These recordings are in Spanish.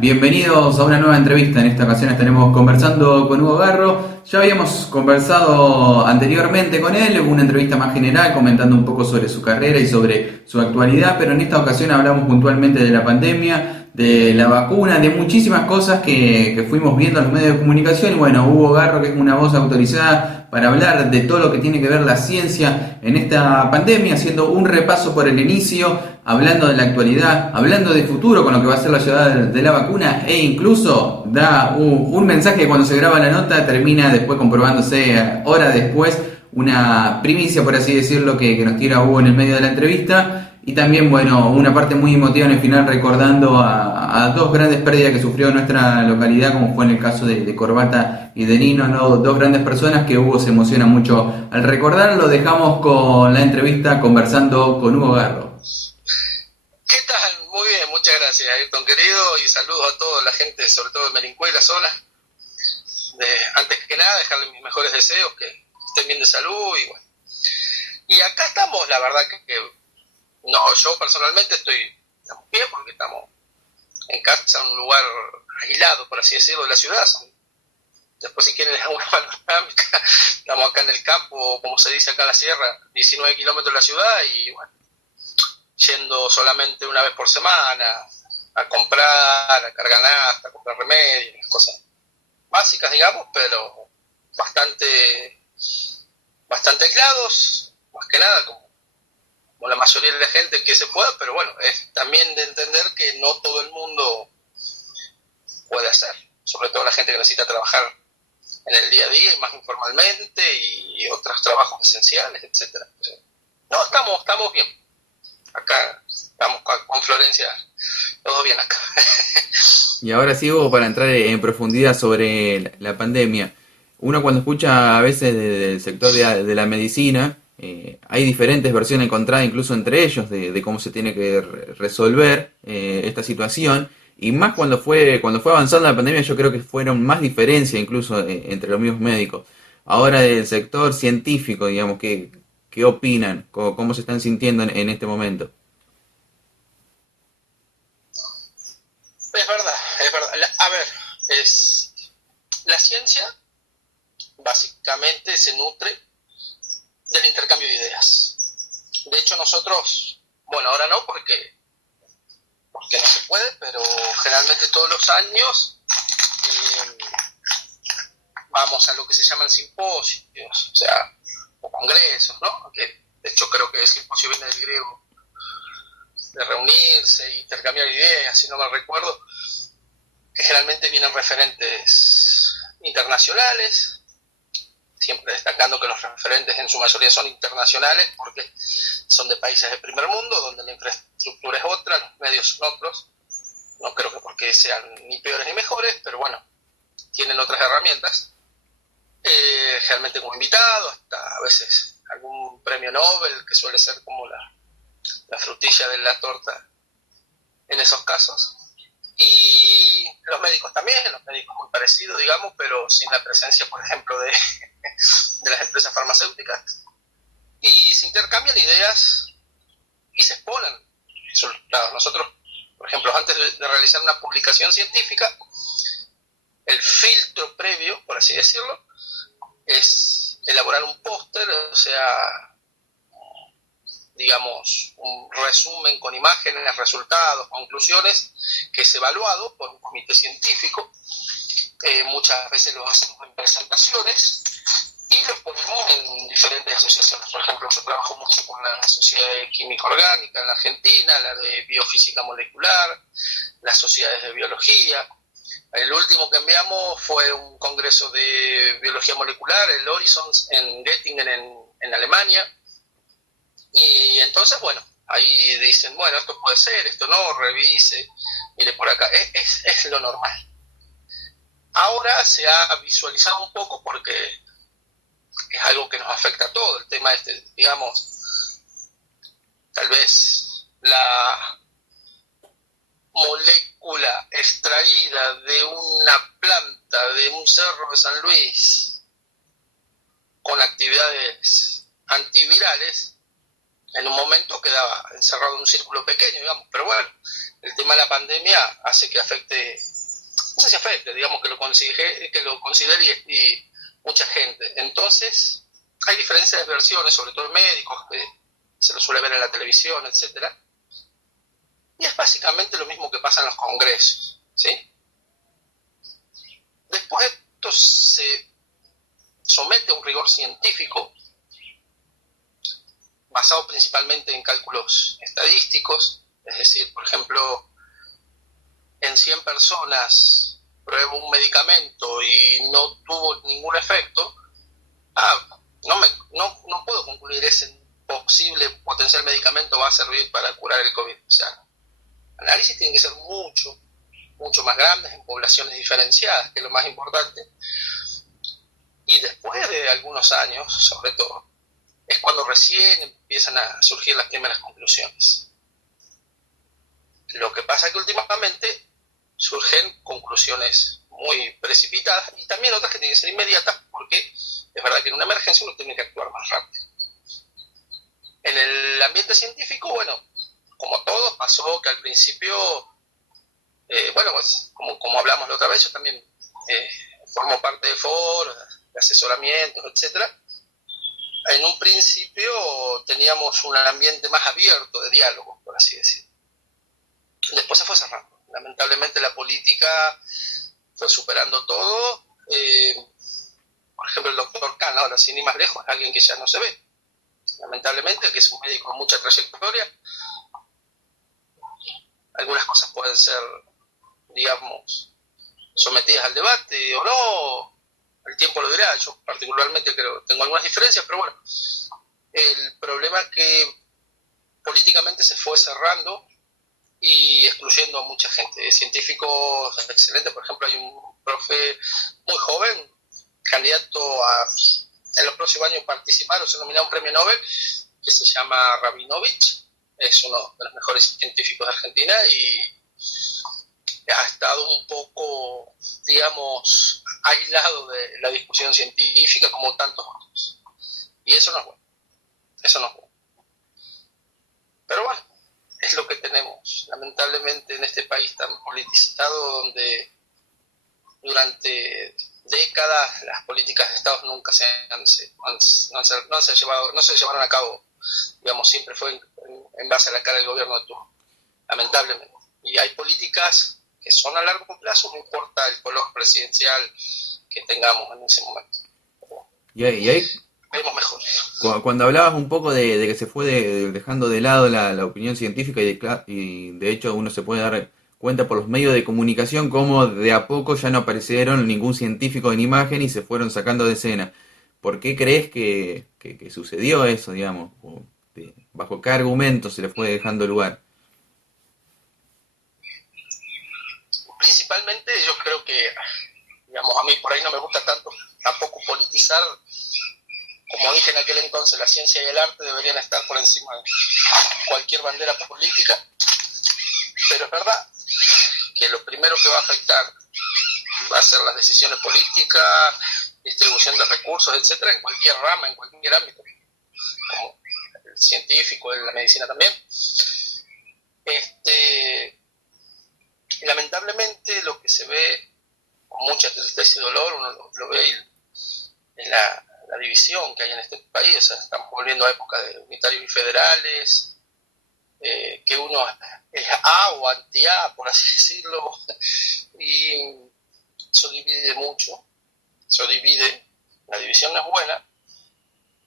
Bienvenidos a una nueva entrevista. En esta ocasión estaremos conversando con Hugo Garro. Ya habíamos conversado anteriormente con él, una entrevista más general comentando un poco sobre su carrera y sobre su actualidad, pero en esta ocasión hablamos puntualmente de la pandemia, de la vacuna, de muchísimas cosas que fuimos viendo en los medios de comunicación. Y bueno, Hugo Garro, que es una voz autorizada para hablar de todo lo que tiene que ver la ciencia en esta pandemia, haciendo un repaso por el inicio, hablando de la actualidad, hablando de futuro con lo que va a ser la llegada de la vacuna, e incluso da un mensaje que cuando se graba la nota termina después comprobándose horas después, una primicia por así decirlo que nos tira Hugo en el medio de la entrevista. Y también, bueno, una parte muy emotiva en el final recordando a dos grandes pérdidas que sufrió nuestra localidad, como fue en el caso de Corbata y de Nino, ¿no? Dos grandes personas que Hugo se emociona mucho al recordar. Lo dejamos con la entrevista conversando con Hugo Garro. ¿Qué tal? Muy bien, muchas gracias, Ayrton querido, y saludos a toda la gente, sobre todo de Melincuela, zona. Antes que nada, dejarles mis mejores deseos, que estén bien de salud y bueno. Y acá estamos, la verdad que no, yo personalmente estamos bien porque estamos en casa, en un lugar aislado, por así decirlo, de la ciudad. Después, si quieren, les hago una panorámica. Estamos acá en el campo, como se dice acá en la sierra, 19 kilómetros de la ciudad y bueno, yendo solamente una vez por semana a comprar, a cargar nafta, a comprar remedios, cosas básicas, digamos, pero bastante aislados, más que nada, como la mayoría de la gente que se pueda, pero bueno, es también de entender que no todo el mundo puede hacer, sobre todo la gente que necesita trabajar en el día a día y más informalmente y otros trabajos esenciales, etcétera. No, estamos bien. Acá estamos con Florencia, todo bien acá. Y ahora sí, Hugo, para entrar en profundidad sobre la pandemia. Uno cuando escucha a veces del sector de la medicina, hay diferentes versiones encontradas incluso entre ellos de cómo se tiene que resolver esta situación. Y más cuando fue avanzando la pandemia, yo creo que fueron más diferencias incluso entre los mismos médicos. Ahora del sector científico, digamos, ¿qué opinan? ¿Cómo se están sintiendo en este momento? Es verdad. A ver, la ciencia básicamente se nutre del intercambio de ideas. De hecho, nosotros, bueno, ahora no porque no se puede, pero generalmente todos los años vamos a lo que se llaman simposios, o sea, o congresos, ¿no? Que de hecho creo que el simposio viene del griego, de reunirse e intercambiar ideas, si no mal recuerdo, que generalmente vienen referentes internacionales, siempre destacando que los referentes en su mayoría son internacionales porque son de países de primer mundo, donde la infraestructura es otra, los medios son otros, no creo que porque sean ni peores ni mejores, pero bueno, tienen otras herramientas, generalmente como invitado, hasta a veces algún premio Nobel, que suele ser como la frutilla de la torta en esos casos. Y los médicos también, los médicos muy parecidos, digamos, pero sin la presencia, por ejemplo, de las empresas farmacéuticas. Y se intercambian ideas y se exponen resultados. Nosotros, por ejemplo, antes de realizar una publicación científica, el filtro previo, por así decirlo, es elaborar un póster, o sea, digamos, un resumen con imágenes, resultados, conclusiones, que es evaluado por un comité científico. Muchas veces lo hacemos en presentaciones y lo ponemos en diferentes asociaciones. Por ejemplo, yo trabajo mucho con la Sociedad de Química Orgánica en la Argentina, la de Biofísica Molecular, las sociedades de biología. El último que enviamos fue un congreso de biología molecular, el Horizons, en Göttingen, en Alemania. Y entonces, bueno, ahí dicen, bueno, esto puede ser, esto no, revise, mire por acá, es lo normal. Ahora se ha visualizado un poco porque es algo que nos afecta a todo, el tema digamos, tal vez la molécula extraída de una planta de un cerro de San Luis con actividades antivirales en un momento quedaba encerrado en un círculo pequeño, digamos, pero bueno, el tema de la pandemia hace que afecte, no sé si afecte, digamos que lo considere y mucha gente. Entonces, hay diferentes versiones, sobre todo en médicos, que se lo suele ver en la televisión, etcétera. Y es básicamente lo mismo que pasa en los congresos, ¿sí? Después esto se somete a un rigor científico basado principalmente en cálculos estadísticos, es decir, por ejemplo, en 100 personas pruebo un medicamento y no tuvo ningún efecto, no puedo concluir ese posible potencial medicamento va a servir para curar el COVID. O sea, el análisis tiene que ser mucho más grandes en poblaciones diferenciadas, que es lo más importante. Y después de algunos años, sobre todo, es cuando recién empiezan a surgir las primeras conclusiones. Lo que pasa es que últimamente surgen conclusiones muy precipitadas y también otras que tienen que ser inmediatas, porque es verdad que en una emergencia uno tiene que actuar más rápido. En el ambiente científico, bueno, como todo, pasó que al principio, pues como hablamos la otra vez, yo también formo parte de foros, de asesoramientos, etcétera. En un principio teníamos un ambiente más abierto de diálogo, por así decirlo. Después se fue cerrando. Lamentablemente la política fue superando todo. Por ejemplo, el doctor Khan, ahora sin ir más lejos, es alguien que ya no se ve. Lamentablemente, que es un médico con mucha trayectoria. Algunas cosas pueden ser, digamos, sometidas al debate o no. El tiempo lo dirá. Yo particularmente creo tengo algunas diferencias, pero bueno, el problema es que políticamente se fue cerrando y excluyendo a mucha gente. Científicos excelentes, por ejemplo, hay un profe muy joven, candidato a en los próximos años participar o ser nominado a un premio Nobel, que se llama Rabinovich, es uno de los mejores científicos de Argentina y ha estado un poco, digamos, aislado de la discusión científica como tantos otros. Y eso no es bueno. Eso no es bueno. Pero bueno, es lo que tenemos, lamentablemente, en este país tan politizado, donde durante décadas las políticas de Estado nunca no se llevaron a cabo, digamos, siempre fue en base a la cara del gobierno de turno, lamentablemente. Y hay políticas que son a largo plazo, no importa el color presidencial que tengamos en ese momento. Y ahí, Vemos mejor. cuando hablabas un poco de que se fue dejando de lado la opinión científica y de hecho uno se puede dar cuenta por los medios de comunicación cómo de a poco ya no aparecieron ningún científico en imagen y se fueron sacando de escena. ¿Por qué crees que sucedió eso, digamos? ¿Bajo qué argumento se le fue dejando lugar? Principalmente yo creo que, digamos, a mí por ahí no me gusta tanto tampoco politizar. Como dije en aquel entonces, la ciencia y el arte deberían estar por encima de cualquier bandera política, pero es verdad que lo primero que va a afectar va a ser las decisiones políticas, distribución de recursos, etcétera, en cualquier rama, en cualquier ámbito, como el científico, en la medicina también. Lamentablemente lo que se ve con mucha tristeza y dolor, uno lo ve es la división que hay en este país. O sea, estamos volviendo a épocas de unitarios y federales, que uno es A o anti-A, por así decirlo, y eso divide mucho, la división no es buena,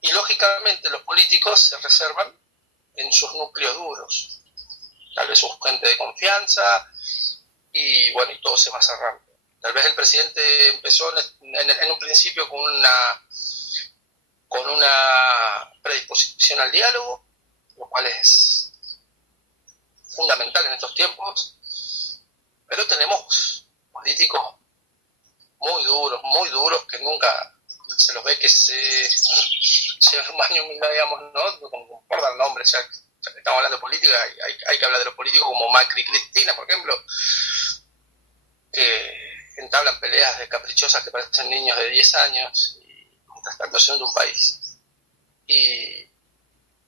y lógicamente los políticos se reservan en sus núcleos duros, tal vez su gente de confianza, y bueno, y todo se va cerrando. Tal vez el presidente empezó en un principio con una predisposición al diálogo, lo cual es fundamental en estos tiempos, pero tenemos políticos muy duros, que nunca se los ve que se bañan, digamos, ¿no? Por dar nombres, ya que estamos hablando de política, hay que hablar de los políticos como Macri y Cristina, por ejemplo, que entablan peleas de caprichosas que parecen niños de 10 años y mientras tanto son de un país. Y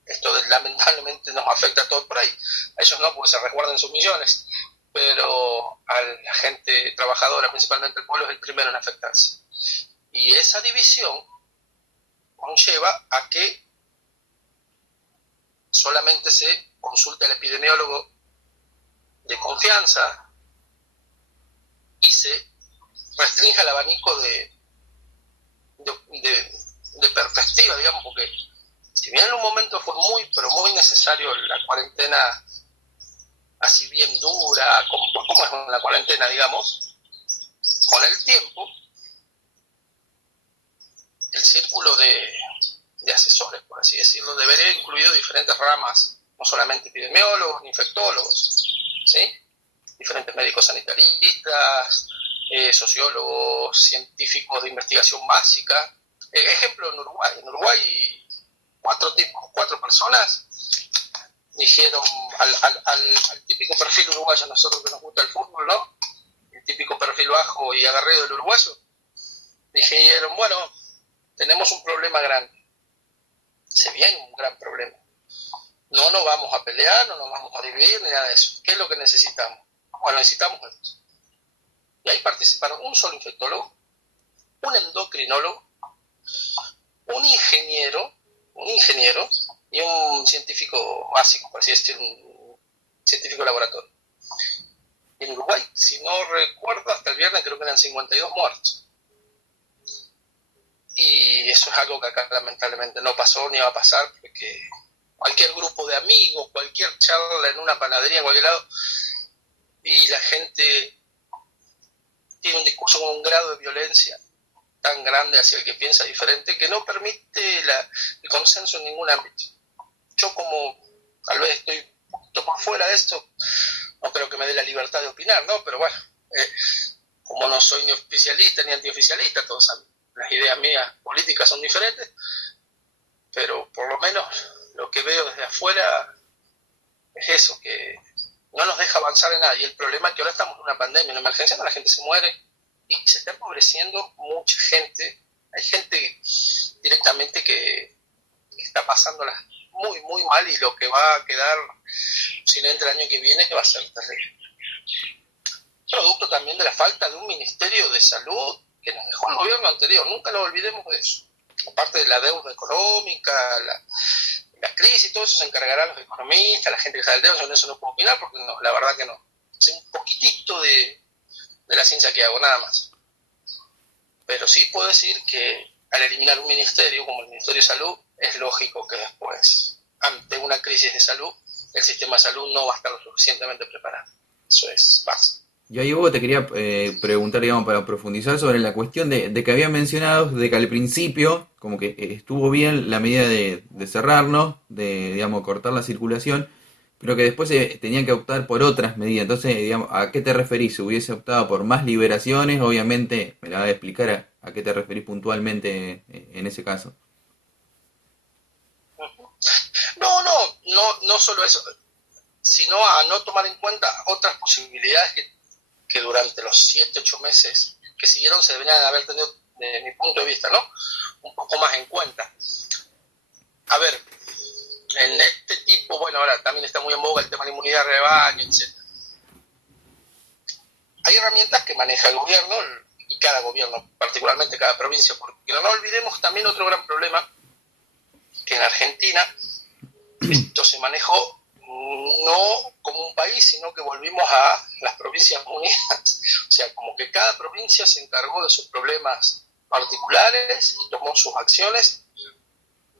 esto lamentablemente nos afecta a todos por ahí. A ellos no, porque se resguardan sus millones, pero a la gente trabajadora, principalmente el pueblo, es el primero en afectarse. Y esa división conlleva a que solamente se consulte al epidemiólogo de confianza y se restringe el abanico de perspectiva, digamos, porque si bien en un momento fue muy, pero muy necesario la cuarentena así bien dura, como es una cuarentena, digamos, con el tiempo, el círculo de asesores, por así decirlo, debería haber incluido diferentes ramas, no solamente epidemiólogos ni infectólogos, ¿sí? Diferentes médicos sanitaristas, sociólogos, científicos de investigación básica. Ejemplo, en Uruguay 4 personas dijeron al típico perfil uruguayo, a nosotros que nos gusta el fútbol, ¿no? El típico perfil bajo y agarrido del uruguayo, dijeron, bueno, tenemos un problema grande, se viene un gran problema, no nos vamos a pelear, no nos vamos a dividir ni nada de eso. ¿Qué es lo que necesitamos? Bueno, necesitamos esto. Y ahí participaron un solo infectólogo, un endocrinólogo, un ingeniero y un científico básico, por así decirlo, un científico de laboratorio. En Uruguay, si no recuerdo, hasta el viernes creo que eran 52 muertos. Y eso es algo que acá lamentablemente no pasó ni va a pasar, porque cualquier grupo de amigos, cualquier charla en una panadería, en cualquier lado, y la gente tiene un discurso con un grado de violencia tan grande hacia el que piensa diferente que no permite el consenso en ningún ámbito. Yo, como tal vez estoy un poquito por fuera de esto, no creo que me dé la libertad de opinar, ¿no? Pero bueno, como no soy ni oficialista ni antioficialista, todos saben, las ideas mías políticas son diferentes, pero por lo menos lo que veo desde afuera es eso, que no nos deja avanzar en nada. Y el problema es que ahora estamos en una pandemia, en una emergencia, donde la gente se muere y se está empobreciendo mucha gente. Hay gente directamente que está pasándola muy, muy mal, y lo que va a quedar, si no entra el año que viene, va a ser terrible. Producto también de la falta de un Ministerio de Salud que nos dejó el gobierno anterior. Nunca nos olvidemos de eso. Aparte de la deuda económica, la crisis, todo eso se encargarán los economistas, la gente que sabe el dedo. Yo en eso no puedo opinar, porque no, la verdad que no. Sé un poquitito de la ciencia que hago, nada más. Pero sí puedo decir que al eliminar un ministerio como el Ministerio de Salud, es lógico que después, ante una crisis de salud, el sistema de salud no va a estar lo suficientemente preparado. Eso es básico. Yo ahí, Hugo, te quería preguntar, digamos, para profundizar sobre la cuestión de que había mencionado de que al principio, como que estuvo bien la medida de cerrarnos, de, digamos, cortar la circulación, pero que después tenían que optar por otras medidas. Entonces, digamos, ¿a qué te referís? ¿Se hubiese optado por más liberaciones? Obviamente, me la vas a explicar a qué te referís puntualmente en ese caso. No solo eso, sino a no tomar en cuenta otras posibilidades que durante los 7-8 meses que siguieron se deberían haber tenido, desde mi punto de vista, ¿no? Un poco más en cuenta. A ver, en este tipo, bueno, ahora también está muy en boga el tema de la inmunidad de rebaño, etc. Hay herramientas que maneja el gobierno, y cada gobierno, particularmente cada provincia, porque no olvidemos también otro gran problema, que en Argentina esto se manejó no como un país, sino que volvimos a las provincias unidas. O sea, como que cada provincia se encargó de sus problemas particulares, tomó sus acciones,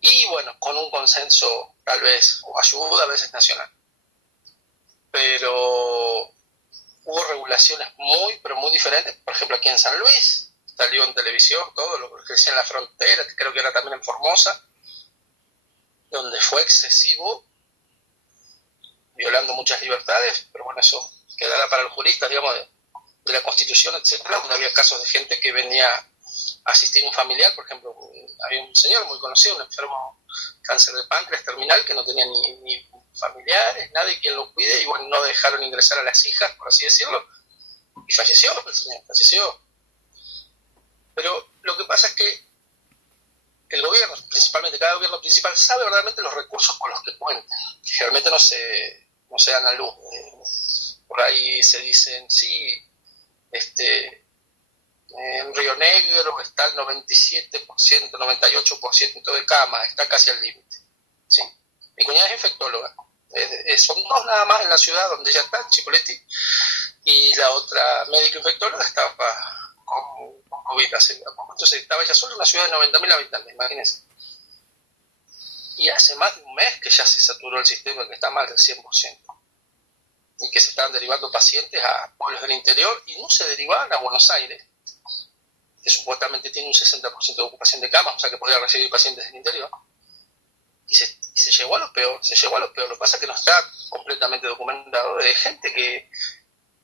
y bueno, con un consenso tal vez, o ayuda a veces nacional. Pero hubo regulaciones muy, pero muy diferentes. Por ejemplo, aquí en San Luis, salió en televisión todo lo que decía en la frontera, creo que era también en Formosa, donde fue excesivo, violando muchas libertades, pero bueno, eso quedará para los juristas, digamos, de la Constitución, etcétera, donde había casos de gente que venía a asistir a un familiar. Por ejemplo, había un señor muy conocido, un enfermo de cáncer de páncreas terminal, que no tenía ni familiares, nadie quien lo cuide, y bueno, no dejaron ingresar a las hijas, por así decirlo, y falleció el señor, falleció. Pero lo que pasa es que el gobierno, principalmente cada gobierno principal, sabe verdaderamente los recursos con los que cuenta. Generalmente no se dan a luz. Por ahí se dicen, sí, en Río Negro está el 97%, 98% de camas, está casi al límite. ¿Sí? Mi cuñada es infectóloga. Son dos nada más en la ciudad donde ella está, en Chipoleti, y la otra médico infectóloga estaba con COVID hace poco. Entonces estaba ella sola en una ciudad de 90.000 habitantes, imagínense. Y hace más de un mes que ya se saturó el sistema, que está más del 100%. Y que se estaban derivando pacientes a pueblos del interior y no se derivaban a Buenos Aires, que supuestamente tiene un 60% de ocupación de camas, o sea que podía recibir pacientes del interior. Y se llegó a lo peor, Lo que pasa es que no está completamente documentado. De gente que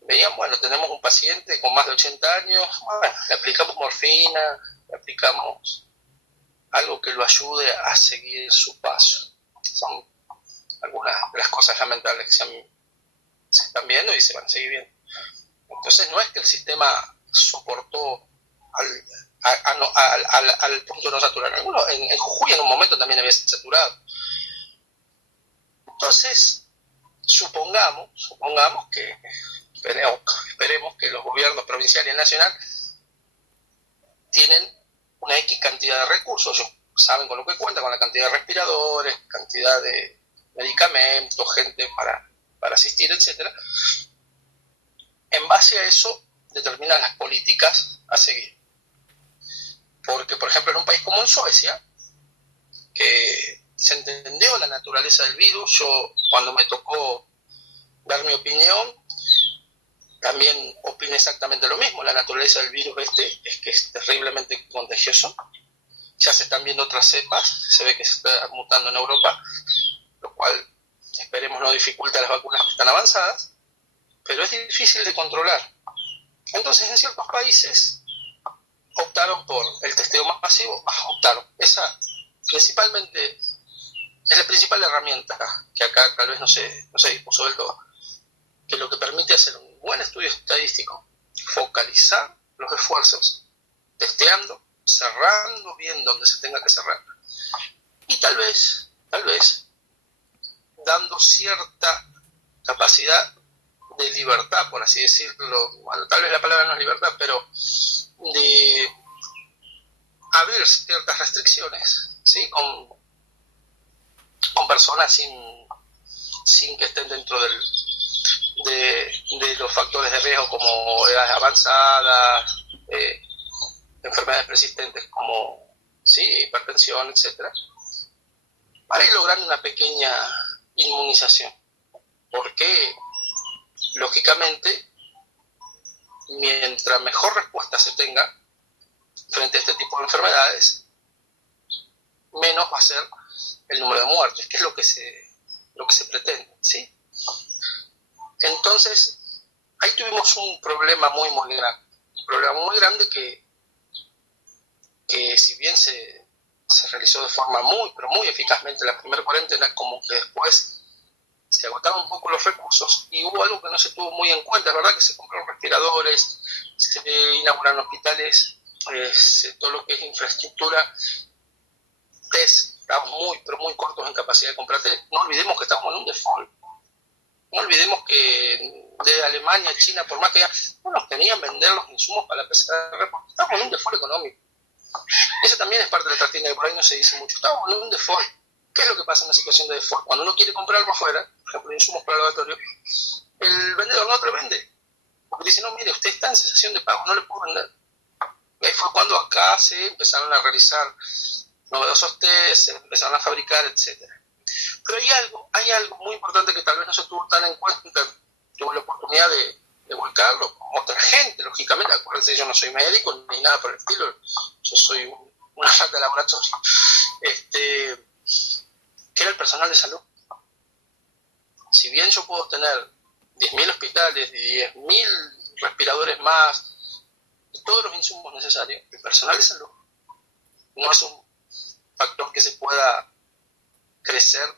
veían, bueno, tenemos un paciente con más de 80 años, bueno, le aplicamos morfina, le aplicamos algo que lo ayude a seguir su paso. Son algunas de las cosas lamentables que se están viendo y se van a seguir viendo. Entonces no es que el sistema soportó al punto no saturado. En Jujuy en un momento también había saturado. Entonces, supongamos que esperemos que los gobiernos provincial y nacional tienen una X cantidad de recursos, ellos saben con lo que cuentan, con la cantidad de respiradores, cantidad de medicamentos, gente para asistir, etcétera. En base a eso determinan las políticas a seguir. Porque, por ejemplo, en un país como en Suecia, que se entendió la naturaleza del virus, yo cuando me tocó dar mi opinión, también opiné exactamente lo mismo. La naturaleza del virus es que es terriblemente contagioso. Ya se están viendo otras cepas, se ve que se está mutando en Europa, lo cual esperemos no dificulta las vacunas que están avanzadas, pero es difícil de controlar. Entonces, en ciertos países optaron por el testeo más masivo, esa principalmente es la principal herramienta que acá tal vez no se dispuso del todo, que lo que permite hacer un buen estudio estadístico, focalizar los esfuerzos, testeando, cerrando bien donde se tenga que cerrar, y tal vez dando cierta capacidad de libertad, por así decirlo. Bueno, tal vez la palabra no es libertad, pero de abrir ciertas restricciones, ¿sí? Con personas sin que estén dentro de los factores de riesgo como edades avanzadas, enfermedades persistentes como hipertensión, etcétera, para ir logrando una pequeña inmunización. Porque, lógicamente, mientras mejor respuesta se tenga frente a este tipo de enfermedades, menos va a ser el número de muertes, que es lo que se pretende, ¿sí? Entonces, ahí tuvimos un problema muy grande, que si bien se realizó de forma pero muy eficazmente la primera cuarentena, como que después se agotaron un poco los recursos y hubo algo que no se tuvo muy en cuenta. Es verdad que se compraron respiradores, se inauguraron hospitales, todo lo que es infraestructura, estamos muy cortos en capacidad de comprar test. No olvidemos que estamos en un default. No olvidemos que de Alemania, China, por más que ya no nos querían vender los insumos para la PCR, estamos en un default económico. Esa también es parte de la trastienda que por ahí no se dice mucho. Estamos en un default. ¿Qué es lo que pasa en una situación de default? Cuando uno quiere comprar algo afuera, por ejemplo, insumos para el laboratorio, el vendedor no te lo vende. Porque dice, no, mire, usted está en cesación de pago, no le puedo vender. Y ahí fue cuando acá se empezaron a realizar novedosos test, se empezaron a fabricar, etcétera. Pero hay algo muy importante que tal vez no se tuvo tan en cuenta. Tuve la oportunidad de volcarlo con otra gente, lógicamente. Acuérdense, yo no soy médico ni nada por el estilo, yo soy una rata de laboratorio. Que era el personal de salud. Si bien yo puedo tener 10.000 hospitales, 10.000 respiradores más, y todos los insumos necesarios, el personal de salud no es un factor que se pueda crecer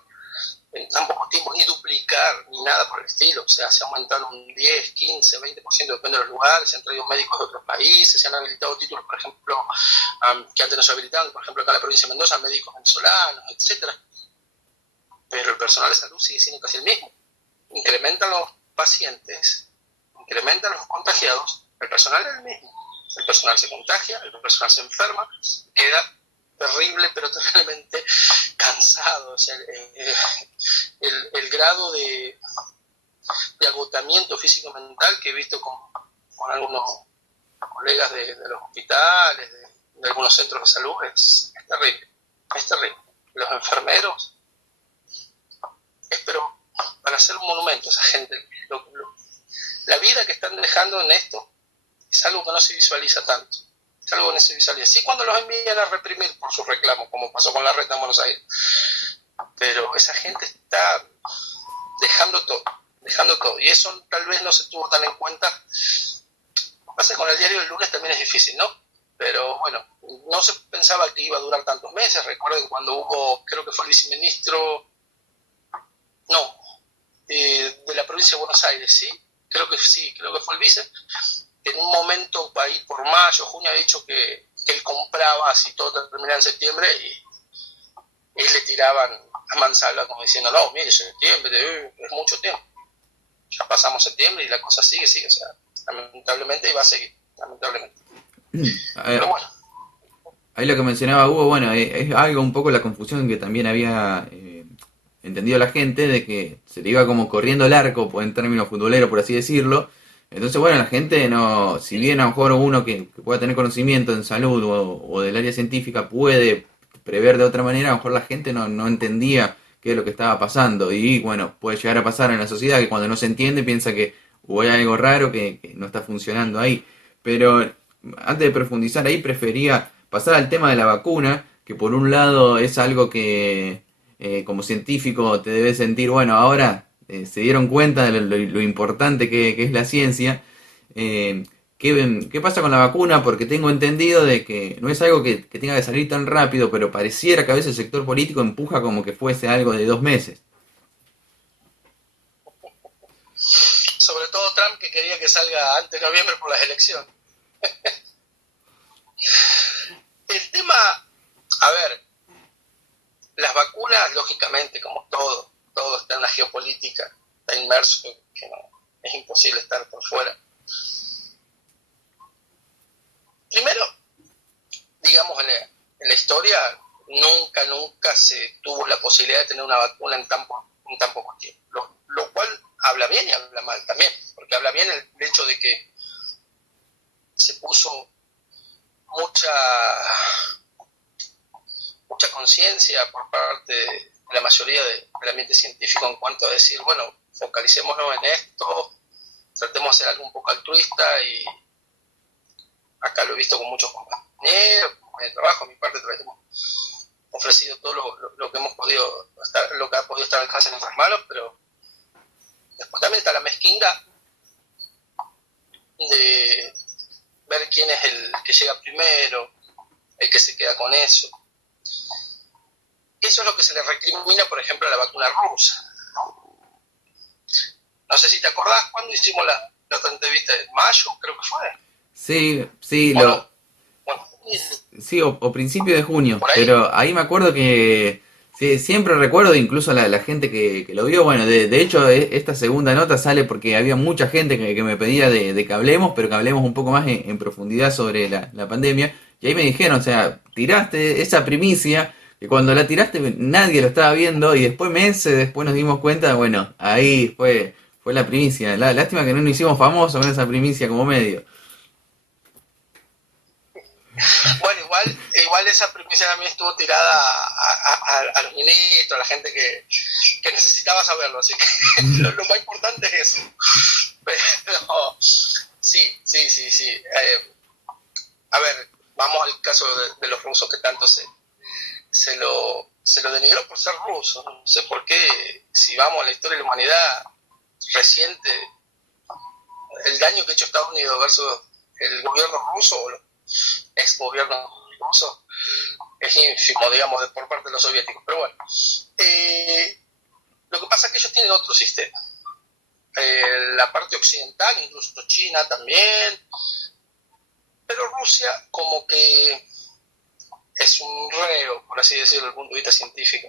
en tan poco tiempo, ni duplicar, ni nada por el estilo. O sea, se ha aumentado un 10, 15, 20%, depende de los lugares, se han traído médicos de otros países, se han habilitado títulos, por ejemplo, que antes no se habilitaban, por ejemplo, acá en la provincia de Mendoza, médicos venezolanos, etcétera. Pero el personal de salud sigue siendo casi el mismo. Incrementan los pacientes, incrementan los contagiados, el personal es el mismo. El personal se contagia, el personal se enferma, queda terrible, pero terriblemente cansado. O sea, el grado de agotamiento físico-mental que he visto con algunos colegas de los hospitales, de algunos centros de salud, es terrible, es terrible. Los enfermeros, pero para hacer un monumento a esa gente, la vida que están dejando en esto es algo que no se visualiza tanto. Es algo que no se visualiza. Sí, cuando los envían a reprimir por sus reclamos, como pasó con la reta en Buenos Aires. Pero esa gente está dejando todo. Y eso tal vez no se tuvo tan en cuenta. Lo que pasa con el diario del lunes también es difícil, ¿no? Pero bueno, no se pensaba que iba a durar tantos meses. Recuerden cuando hubo, creo que fue el viceministro, de la provincia de Buenos Aires, ¿sí? Creo que fue el vice. En un momento, ahí por mayo, junio, ha dicho que él compraba, así todo terminaba en septiembre, y le tiraban a mansalva como diciendo, no, mire, septiembre, es mucho tiempo. Ya pasamos septiembre y la cosa sigue, o sea, lamentablemente, y va a seguir, lamentablemente. Pero bueno. Ahí lo que mencionaba Hugo, bueno, es algo un poco la confusión que también había entendido la gente, de que se le iba como corriendo el arco, en términos futboleros, por así decirlo. Entonces, bueno, la gente no, si bien a lo mejor uno que pueda tener conocimiento en salud o del área científica puede prever de otra manera, a lo mejor la gente no entendía qué es lo que estaba pasando. Y bueno, puede llegar a pasar en la sociedad que cuando no se entiende piensa que hay algo raro que no está funcionando ahí. Pero antes de profundizar ahí, prefería pasar al tema de la vacuna, que por un lado es algo que como científico te debes sentir, bueno, ahora se dieron cuenta de lo importante que es la ciencia. ¿Qué pasa con la vacuna? Porque tengo entendido de que no es algo que tenga que salir tan rápido, pero pareciera que a veces el sector político empuja como que fuese algo de 2 meses. Sobre todo Trump, que quería que salga antes de noviembre por las elecciones. El tema, a ver, las vacunas, lógicamente, como todo está en la geopolítica, está inmerso, que no, es imposible estar por fuera. Primero, digamos, en la historia, nunca se tuvo la posibilidad de tener una vacuna en tan poco tiempo, lo cual habla bien y habla mal también, porque habla bien el hecho de que se puso mucha conciencia por parte de la mayoría del ambiente científico en cuanto a decir, bueno, focalicémonos en esto, tratemos de hacer algo un poco altruista, y acá lo he visto con muchos compañeros en el trabajo. En mi parte también hemos ofrecido todo lo que hemos podido lo que ha podido estar al alcance de nuestras manos, pero después también está la mezquindad de ver quién es el que llega primero, el que se queda con eso. Eso es lo que se le recrimina, por ejemplo, a la vacuna rusa. No sé si te acordás cuando hicimos la otra entrevista, en mayo, creo que fue. Sí, sí, o principio de junio, pero ahí me acuerdo que sí, siempre recuerdo, incluso la gente que lo vio. Bueno, de hecho esta segunda nota sale porque había mucha gente que me pedía de que hablemos, pero que hablemos un poco más en profundidad sobre la pandemia, y ahí me dijeron, o sea, tiraste esa primicia, que cuando la tiraste nadie lo estaba viendo, y después meses después nos dimos cuenta, bueno, ahí fue la primicia. Lástima que no nos hicimos famosos con esa primicia como medio. Bueno, igual esa primicia también estuvo tirada a los ministros, a la gente que necesitaba saberlo, así que lo más importante es eso. Pero sí. A ver, vamos al caso de los rusos, que tanto se lo denigró por ser ruso. No sé por qué, si vamos a la historia de la humanidad reciente, el daño que ha hecho Estados Unidos versus el gobierno ruso o los ex gobiernos rusos es ínfimo, digamos, por parte de los soviéticos. Pero bueno, Lo que pasa es que ellos tienen otro sistema. La parte occidental, incluso China también, pero Rusia como que es un reo, por así decirlo, desde el punto de vista científico,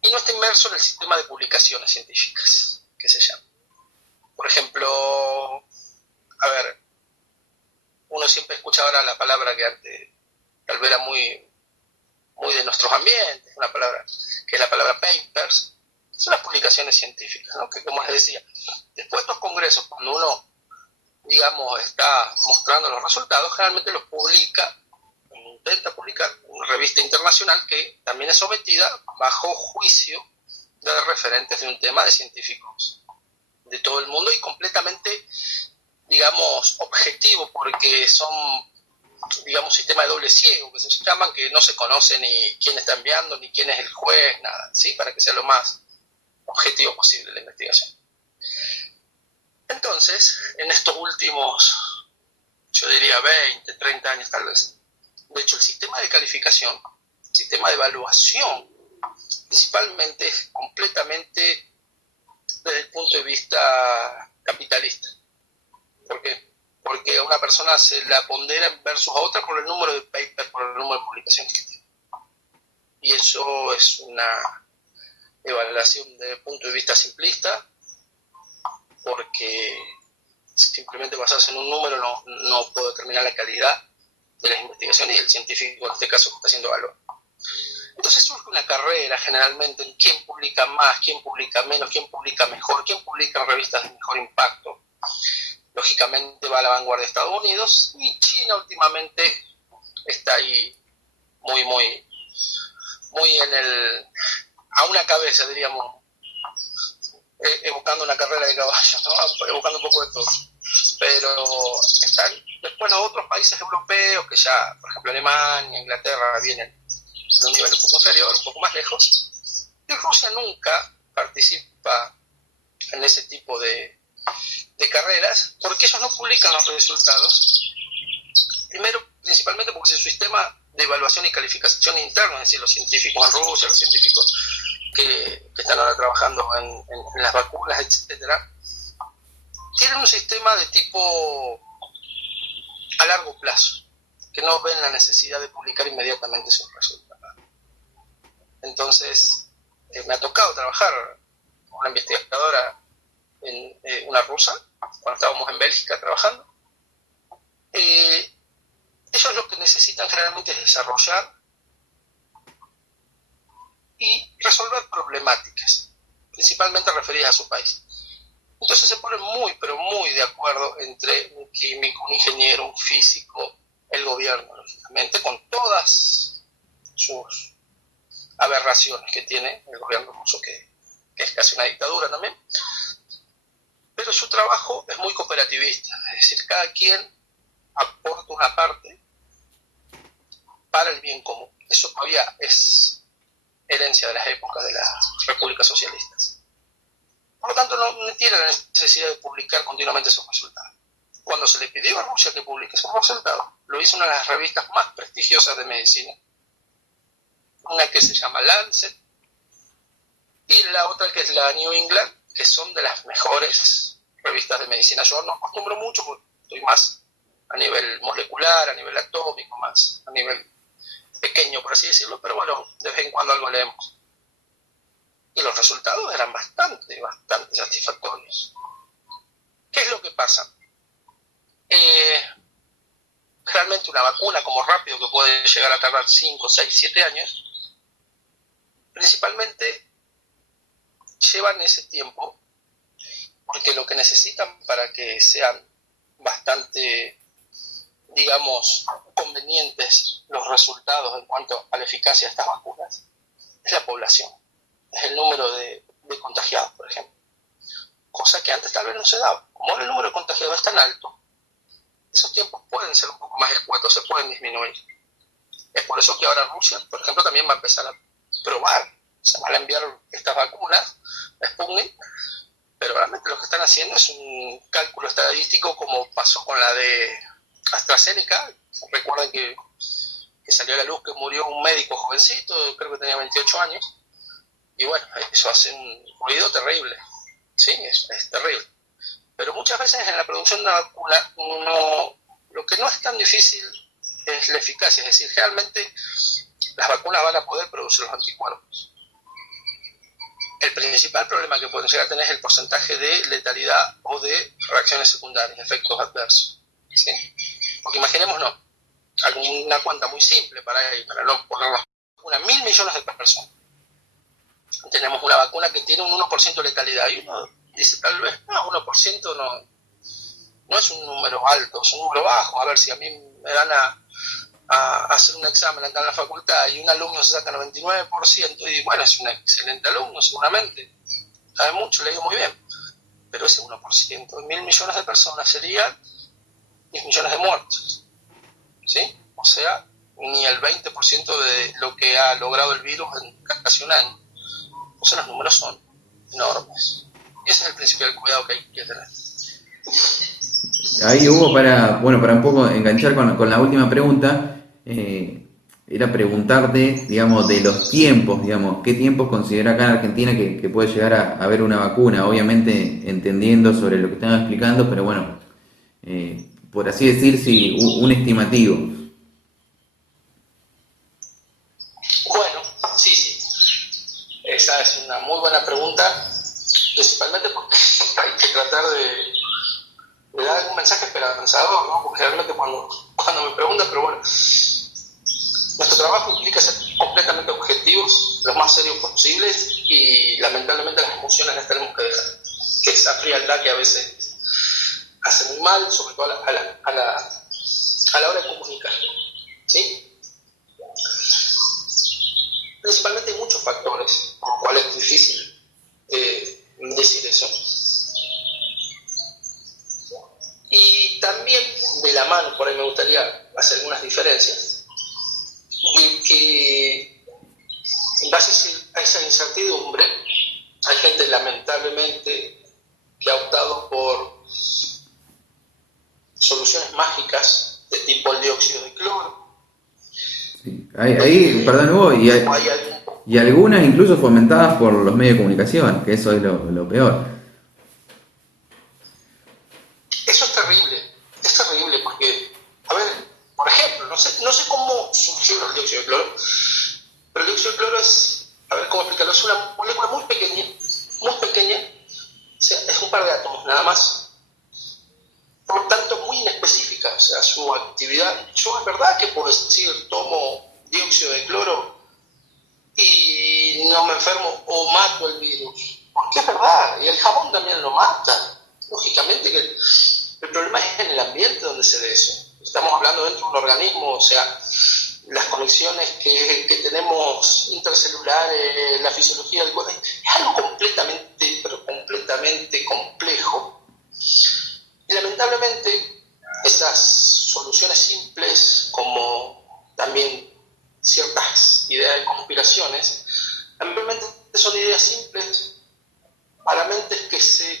y no está inmerso en el sistema de publicaciones científicas, que se llama. Por ejemplo, a ver, uno siempre escucha ahora la palabra que antes tal vez era muy de nuestros ambientes, una palabra que es la palabra papers, son las publicaciones científicas, ¿no? Que como les decía, después de estos congresos, cuando uno, digamos, está mostrando los resultados, generalmente los publica, intenta publicar, una revista internacional que también es sometida bajo juicio de referentes de un tema de científicos de todo el mundo y completamente, digamos, objetivo, porque son, digamos, sistema de doble ciego, que se llaman, que no se conoce ni quién está enviando, ni quién es el juez, nada, ¿sí? Para que sea lo más objetivo posible la investigación. Entonces, en estos últimos, yo diría 20, 30 años tal vez, de hecho el sistema de calificación, el sistema de evaluación, principalmente es completamente desde el punto de vista capitalista. ¿Por qué? Porque a una persona se la pondera versus a otra por el número de papers, por el número de publicaciones que tiene. Y eso es una evaluación desde el punto de vista simplista, porque simplemente basarse en un número no puede determinar la calidad de las investigaciones y el científico en este caso está haciendo valor. Entonces surge una carrera generalmente en quién publica más, quién publica menos, quién publica mejor, quién publica en revistas de mejor impacto. Lógicamente va a la vanguardia de Estados Unidos y China últimamente está ahí muy a una cabeza, diríamos, evocando una carrera de caballos, ¿no? Evocando un poco de todo. Pero están después los otros países europeos que ya, por ejemplo Alemania, Inglaterra, vienen en un nivel un poco inferior, un poco más lejos, y Rusia nunca participa en ese tipo de carreras porque ellos no publican los resultados. Primero, principalmente porque su sistema de evaluación y calificación interno, es decir, los científicos en Rusia, los científicos que están ahora trabajando en las vacunas, etcétera, tienen un sistema de tipo a largo plazo, que no ven la necesidad de publicar inmediatamente sus resultados. Entonces, me ha tocado trabajar con una investigadora, una rusa, cuando estábamos en Bélgica trabajando. Ellos lo que necesitan generalmente es desarrollar y resolver problemáticas, principalmente referidas a su país. Entonces se ponen muy, pero muy de acuerdo entre un químico, un ingeniero, un físico, el gobierno, lógicamente, con todas sus aberraciones que tiene el gobierno ruso, que es casi una dictadura también. Pero su trabajo es muy cooperativista, es decir, cada quien aporta una parte para el bien común. Eso todavía es herencia de las épocas de las repúblicas socialistas. Por lo tanto, no tiene la necesidad de publicar continuamente esos resultados. Cuando se le pidió a Rusia que publique esos resultados, lo hizo una de las revistas más prestigiosas de medicina, una que se llama Lancet y la otra que es la New England, que son de las mejores revistas de medicina. Yo no acostumbro mucho porque estoy más a nivel molecular, a nivel atómico, más a nivel pequeño, por así decirlo, pero bueno, de vez en cuando algo leemos. Y los resultados eran bastante satisfactorios. ¿Qué es lo que pasa? Realmente una vacuna como rápido, que puede llegar a tardar 5, 6, 7 años, principalmente llevan ese tiempo porque lo que necesitan para que sean bastante, digamos, convenientes los resultados en cuanto a la eficacia de estas vacunas es la población, es el número de contagiados, por ejemplo, cosa que antes tal vez no se daba. Como ahora el número de contagiados es tan alto, esos tiempos pueden ser un poco más escuetos, se pueden disminuir. Es por eso que ahora Rusia, por ejemplo, también va a empezar a probar, se van a enviar estas vacunas, Sputnik, pero realmente lo que están haciendo es un cálculo estadístico como pasó con la de AstraZeneca. Recuerden que salió a la luz que murió un médico jovencito, creo que tenía 28 años, y bueno, eso hace un ruido terrible, ¿sí? Es terrible. Pero muchas veces en la producción de una vacuna, lo que no es tan difícil es la eficacia, es decir, realmente las vacunas van a poder producir los anticuerpos. El principal problema que pueden llegar a tener es el porcentaje de letalidad o de reacciones secundarias, efectos adversos, ¿sí? Porque imaginémonos, alguna cuenta muy simple para no ponerlo, 1.000 millones de personas. Tenemos una vacuna que tiene un 1% de letalidad y uno dice tal vez, no, 1% no es un número alto, es un número bajo. A ver, si a mí me dan a hacer un examen acá en la facultad y un alumno se saca 99%, y bueno, es un excelente alumno seguramente, sabe mucho, le digo muy bien, pero ese 1% de 1.000 millones de personas serían 10 millones de muertos, ¿sí? O sea, ni el 20% de lo que ha logrado el virus en casi un año. O sea, los números son enormes. Ese es el principal cuidado que hay que tener. Ahí hubo para un poco enganchar con la última pregunta, era preguntarte, digamos, de los tiempos, digamos, ¿qué tiempos considera acá en Argentina que puede llegar a haber una vacuna? Obviamente entendiendo sobre lo que están explicando, pero bueno, por así decir, sí, un estimativo. Bueno, sí. Esa es una muy buena pregunta, principalmente porque hay que tratar de dar un mensaje esperanzador, ¿no? Porque realmente cuando me preguntan, pero bueno, nuestro trabajo implica ser completamente objetivos, lo más serios posibles, y lamentablemente las emociones las tenemos que dejar. Que esa frialdad que a veces hace muy mal, sobre todo a la hora de comunicar, ¿sí? Principalmente hay muchos factores por los cuales es difícil decir eso. Y también de la mano, por ahí me gustaría hacer algunas diferencias, de que en base a esa incertidumbre hay gente lamentablemente que ha optado por soluciones mágicas de tipo el dióxido de cloro. Sí. Ahí, perdón, Hugo, y algunas incluso fomentadas por los medios de comunicación, que eso es lo peor. Eso es terrible porque, a ver, por ejemplo, no sé cómo surgió el dióxido de cloro, pero el dióxido de cloro es, a ver cómo explicarlo, es una molécula muy pequeña, o sea, es un par de átomos nada más, por lo tanto muy inespecífica, o sea, su actividad. Yo es verdad que puedo decir, tomo dióxido de cloro y no me enfermo o mato el virus, porque es verdad, y el jabón también lo mata. Lógicamente que el problema es en el ambiente donde se dé eso. Estamos hablando dentro de un organismo, o sea, las conexiones que tenemos intercelulares, la fisiología del cuerpo, es algo completamente complejo. Y lamentablemente esas soluciones simples, como también ciertas ideas de conspiraciones, lamentablemente son ideas simples para mentes que se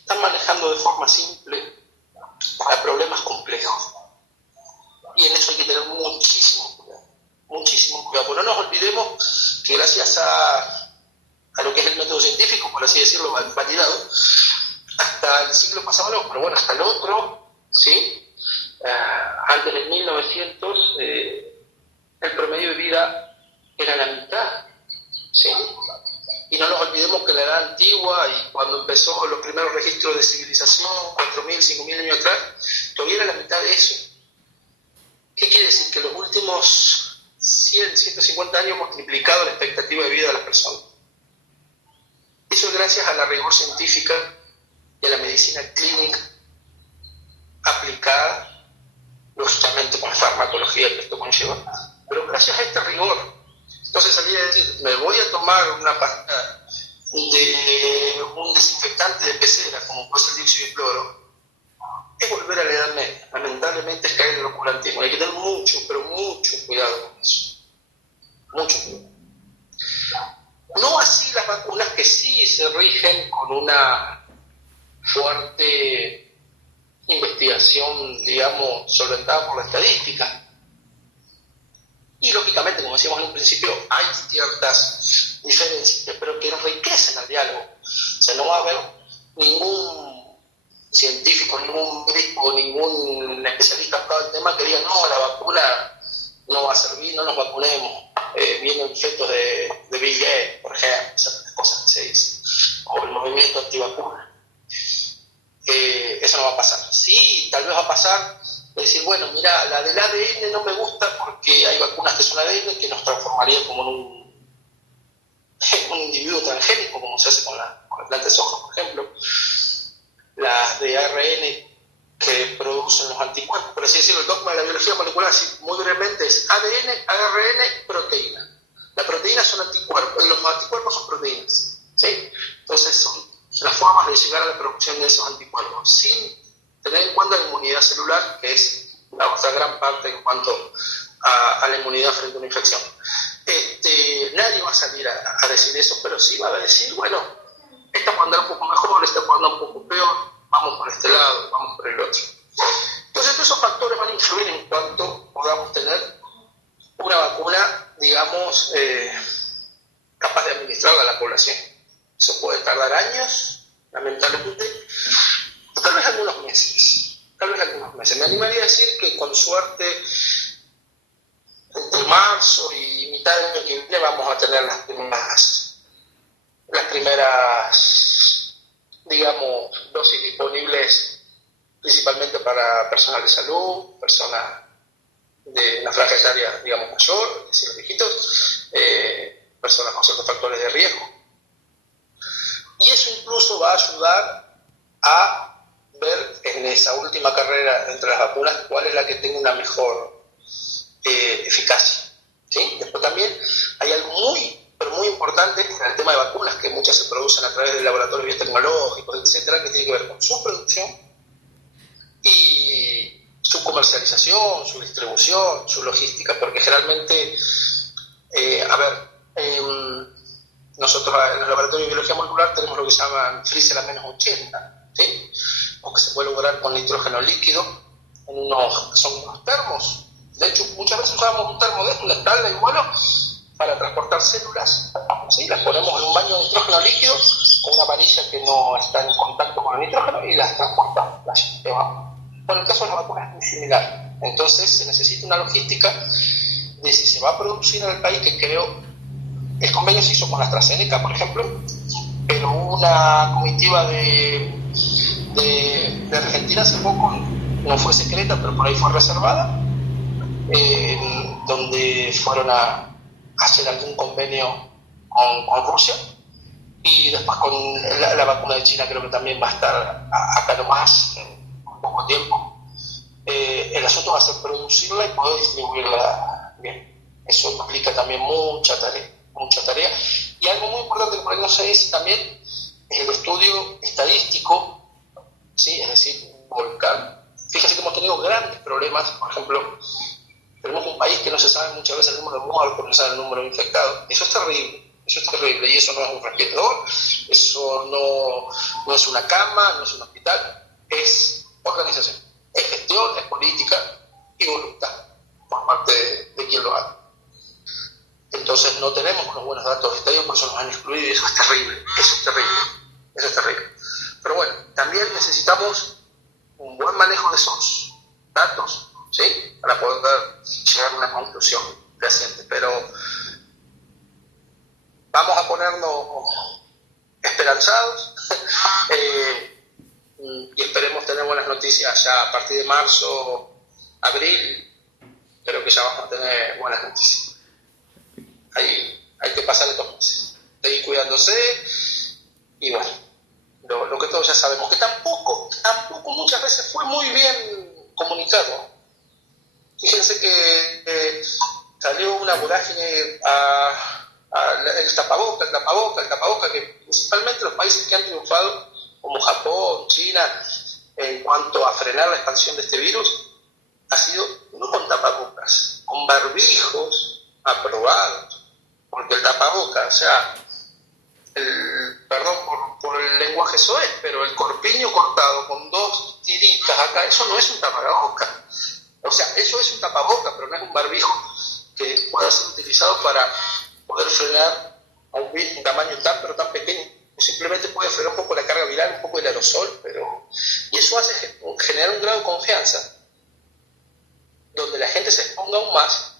están manejando de forma simple para problemas complejos. Y en eso hay que tener muchísimo cuidado, porque no nos olvidemos que gracias a lo que es el método científico, por así decirlo, validado, hasta el siglo pasado no, pero bueno, hasta el otro, ¿sí? Antes del 1900, el promedio de vida era la mitad, ¿sí? Y no nos olvidemos que la edad antigua, y cuando empezó los primeros registros de civilización, 4.000, 5.000 años atrás, todavía era la mitad de eso. ¿Qué quiere decir? Que los últimos 100, 150 años hemos triplicado la expectativa de vida de las personas. Eso es gracias a la rigor científica y a la medicina clínica aplicada, lógicamente con la farmacología que esto conlleva, pero gracias a este rigor. Entonces salía a decir, me voy a tomar una pasta de un desinfectante de pecera, como puede ser el dióxido de cloro, es volver a la Edad Media. Lamentablemente es caer en el oscurantismo. Hay que tener mucho, pero mucho cuidado con eso. Mucho cuidado. No así las vacunas, que sí se rigen con una fuerte investigación, digamos, solventada por la estadística. Y lógicamente, como decíamos en un principio, hay ciertas diferencias, pero que enriquecen al diálogo. O sea, no va a haber ningún científico, ningún médico, ningún especialista en cada tema que diga, no, la vacuna no va a servir, no nos vacunemos. Vienen fetos de Bill Gates, por ejemplo, esas cosas que se dicen, o el movimiento antivacuna. Eso no va a pasar. Sí, tal vez va a pasar de decir, bueno, mira, la del ADN no me gusta porque hay vacunas que son ADN que nos transformaría como en un individuo transgénico, como se hace con la planta de soja, por ejemplo. Las de ARN que producen los anticuerpos, por así decirlo, el dogma de la biología molecular, así, muy brevemente, es ADN, ARN, proteína. Las proteínas son anticuerpos, y los anticuerpos son proteínas, ¿sí? Entonces son las formas de llegar a la producción de esos anticuerpos, sin tener en cuenta la inmunidad celular, que es la otra gran parte en cuanto a la inmunidad frente a una infección. Nadie va a salir a decir eso, pero sí va a decir, bueno, esta puede andar un poco mejor, esta puede andar un poco peor, vamos por este lado, vamos por el otro. Entonces, todos esos factores van a influir en cuanto podamos tener una vacuna, digamos, capaz de administrarla a la población. Eso puede tardar años, lamentablemente, o tal vez algunos meses. Me animaría a decir que con suerte, entre marzo y mitad del año que viene, vamos a tener las primeras, digamos, dosis disponibles, principalmente para personal de salud, personas de una franja etaria, digamos, mayor, es decir, los viejitos, personas con ciertos factores de riesgo. Y eso incluso va a ayudar a ver en esa última carrera entre las vacunas cuál es la que tenga una mejor eficacia, ¿sí? Después también hay algo pero muy importante en el tema de vacunas, que muchas se producen a través de laboratorios biotecnológicos, etcétera, que tiene que ver con su producción y su comercialización, su distribución, su logística, porque generalmente, nosotros en el laboratorio de biología molecular tenemos lo que se llaman freezer a menos 80, ¿sí? O que se puede lograr con nitrógeno líquido, son unos termos. De hecho, muchas veces usamos un termo de esto, una espalda y vuelo, para transportar células, ¿sí? Las ponemos en un baño de nitrógeno líquido con una varilla que no está en contacto con el nitrógeno y las transportamos, las llevamos. Bueno, el caso de la vacuna es muy similar. Entonces se necesita una logística de si se va a producir en el país, que creo el convenio se hizo con AstraZeneca, por ejemplo, pero hubo una comitiva de Argentina hace poco, no fue secreta, pero por ahí fue reservada, donde fueron a hacer algún convenio con Rusia, y después con la vacuna de China creo que también va a estar acá nomás en poco tiempo. El asunto va a ser producirla y poder distribuirla bien. Eso implica también mucha tarea. Y algo muy importante que por ahí no se dice también es el estudio estadístico, ¿sí? Es decir, un volcán. Fíjense que hemos tenido grandes problemas, por ejemplo, tenemos un país que no se sabe muchas veces el número de muertos, no se sabe el número de infectados. Eso es terrible, y eso no es un respirador, eso no es una cama, no es un hospital, es organización, es gestión, es política y voluntad por parte de quien lo haga. Entonces no tenemos unos buenos datos de estadio, por eso nos han excluido, y eso es terrible. Pero bueno, también necesitamos un buen manejo de esos datos, ¿sí? Para poder llegar a una conclusión fehaciente. Pero vamos a ponernos esperanzados y esperemos tener buenas noticias ya a partir de marzo, abril. Creo que ya vamos a tener buenas noticias. Hay que pasar estos meses, seguir cuidándose, y bueno, lo que todos ya sabemos, que tampoco muchas veces fue muy bien comunicado. Fíjense que salió una vorágine el tapaboca, que principalmente los países que han triunfado, como Japón, China, en cuanto a frenar la expansión de este virus, ha sido no con tapabocas, con barbijos aprobados. Porque el tapaboca, o sea, perdón por el lenguaje soez, pero el corpiño cortado con 2 tiritas acá, eso no es un tapaboca. O sea, eso es un tapaboca, pero no es un barbijo que pueda ser utilizado para poder frenar a un tamaño tan pero tan pequeño, simplemente puede frenar un poco la carga viral, un poco el aerosol, y eso hace generar un grado de confianza donde la gente se exponga aún más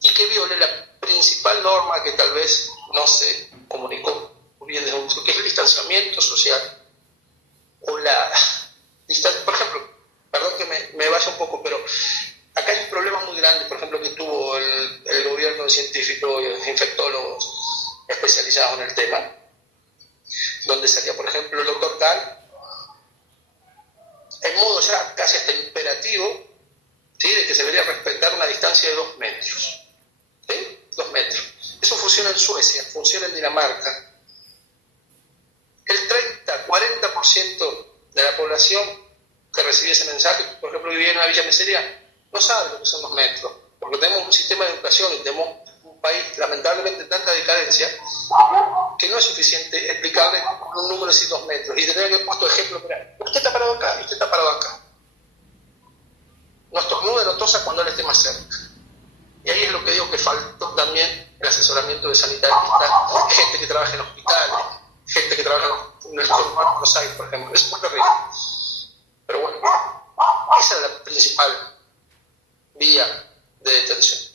y que viole la principal norma que tal vez no se comunicó muy bien desde un inicio, que es el distanciamiento social o la distancia. Por ejemplo, perdón que me vaya un poco, pero acá hay un problema muy grande, por ejemplo, que tuvo el gobierno de científicos y infectólogos especializados en el tema, donde salía, por ejemplo, el doctor Kahn, en modo ya casi hasta imperativo, ¿sí?, de que se debería respetar una distancia de 2 metros. ¿Sí? 2 metros. Eso funciona en Suecia, funciona en Dinamarca. El 30-40% de la población que recibe ese mensaje, por ejemplo, vivía en una villa meseria, no sabe lo que son 2 metros, porque tenemos un sistema de educación y tenemos un país lamentablemente en tanta decadencia que no es suficiente explicarle con un número de 2 metros y tener que haber puesto ejemplo, mira, usted está parado acá y usted está parado acá. No estornude, no tosa cuando él esté más cerca. Y ahí es lo que digo que faltó también el asesoramiento de sanitaristas, gente que trabaja en hospitales, gente que trabaja en el Conurbano de Buenos Aires, por ejemplo. Es muy terrible. Pero bueno, esa es la principal vía de detención.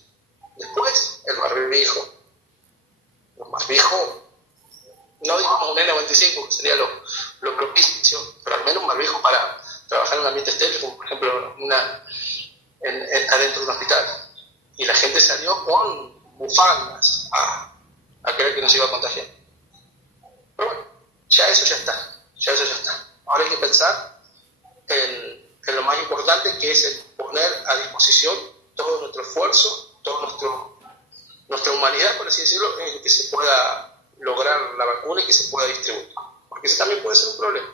Después, el barbijo. El barbijo, no digamos un N95, que sería lo propicio, pero al menos un barbijo para trabajar en un ambiente estéril, como por ejemplo adentro de un hospital. Y la gente salió con bufandas a creer que no se iba a contagiar. Pero bueno, ya eso ya está. Ahora hay que pensar en lo más importante, que es el poner a disposición todo nuestro esfuerzo, toda nuestra humanidad, por así decirlo, en que se pueda lograr la vacuna y que se pueda distribuir. Porque ese también puede ser un problema.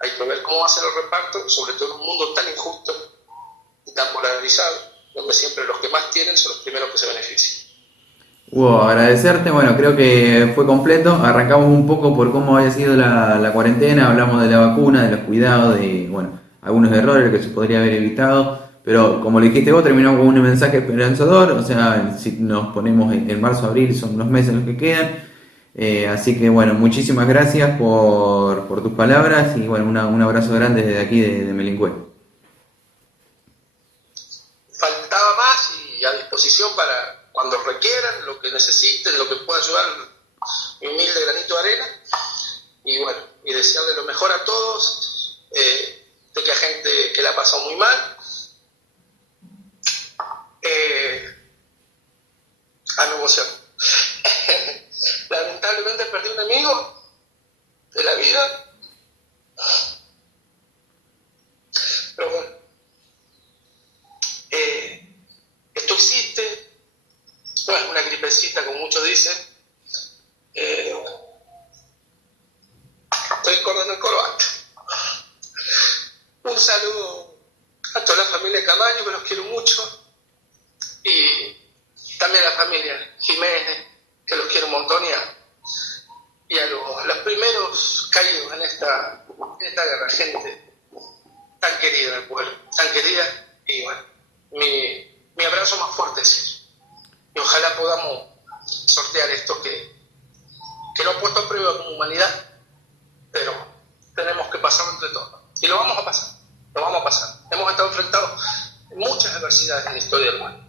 Hay que ver cómo va a ser el reparto, sobre todo en un mundo tan injusto y tan polarizado, donde siempre los que más tienen son los primeros que se benefician. Hugo, agradecerte, bueno, creo que fue completo. Arrancamos un poco por cómo había sido la cuarentena, hablamos de la vacuna, de los cuidados, de, bueno, algunos errores que se podría haber evitado, pero como le dijiste vos, terminamos con un mensaje esperanzador. O sea, si nos ponemos en marzo, abril, son los meses los que quedan. Así que bueno, muchísimas gracias por tus palabras y bueno, un abrazo grande desde aquí de Melincue. Faltaba más y a disposición para cuando requieran, lo que necesiten, lo que pueda ayudar, mi humilde granito de arena. Y bueno, y desearle lo mejor a todos, de que a gente que la ha pasado muy mal. No emoción. Lamentablemente perdí un amigo de la vida, pero bueno, esto existe, no es una gripecita como muchos dicen. Estoy acordando el coroante. Un saludo a toda la familia Camaño, que los quiero mucho, y también a la familia Jiménez, que los quiero un montón, y a los primeros caídos en esta guerra, gente tan querida del pueblo, tan querida. Y bueno, mi abrazo más fuerte es eso. Y ojalá podamos sortear esto que lo ha puesto a prueba como humanidad, pero tenemos que pasarlo entre todos. Y lo vamos a pasar. Hemos estado enfrentados a muchas adversidades en la historia del mundo.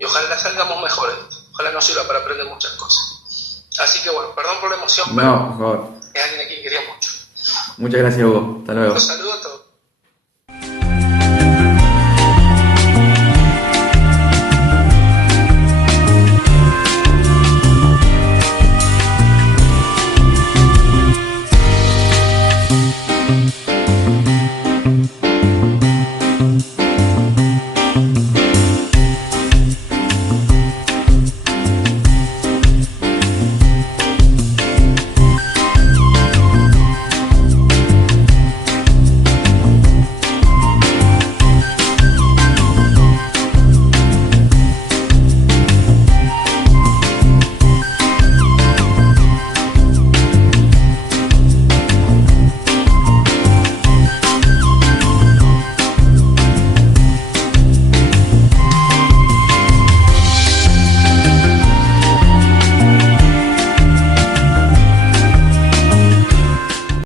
Y ojalá salgamos mejores de esto. Ojalá nos sirva para aprender muchas cosas. Así que bueno, perdón por la emoción, pero No, por favor. es alguien a quien quería mucho. Muchas gracias, Hugo. Hasta luego. Los saludo a todos.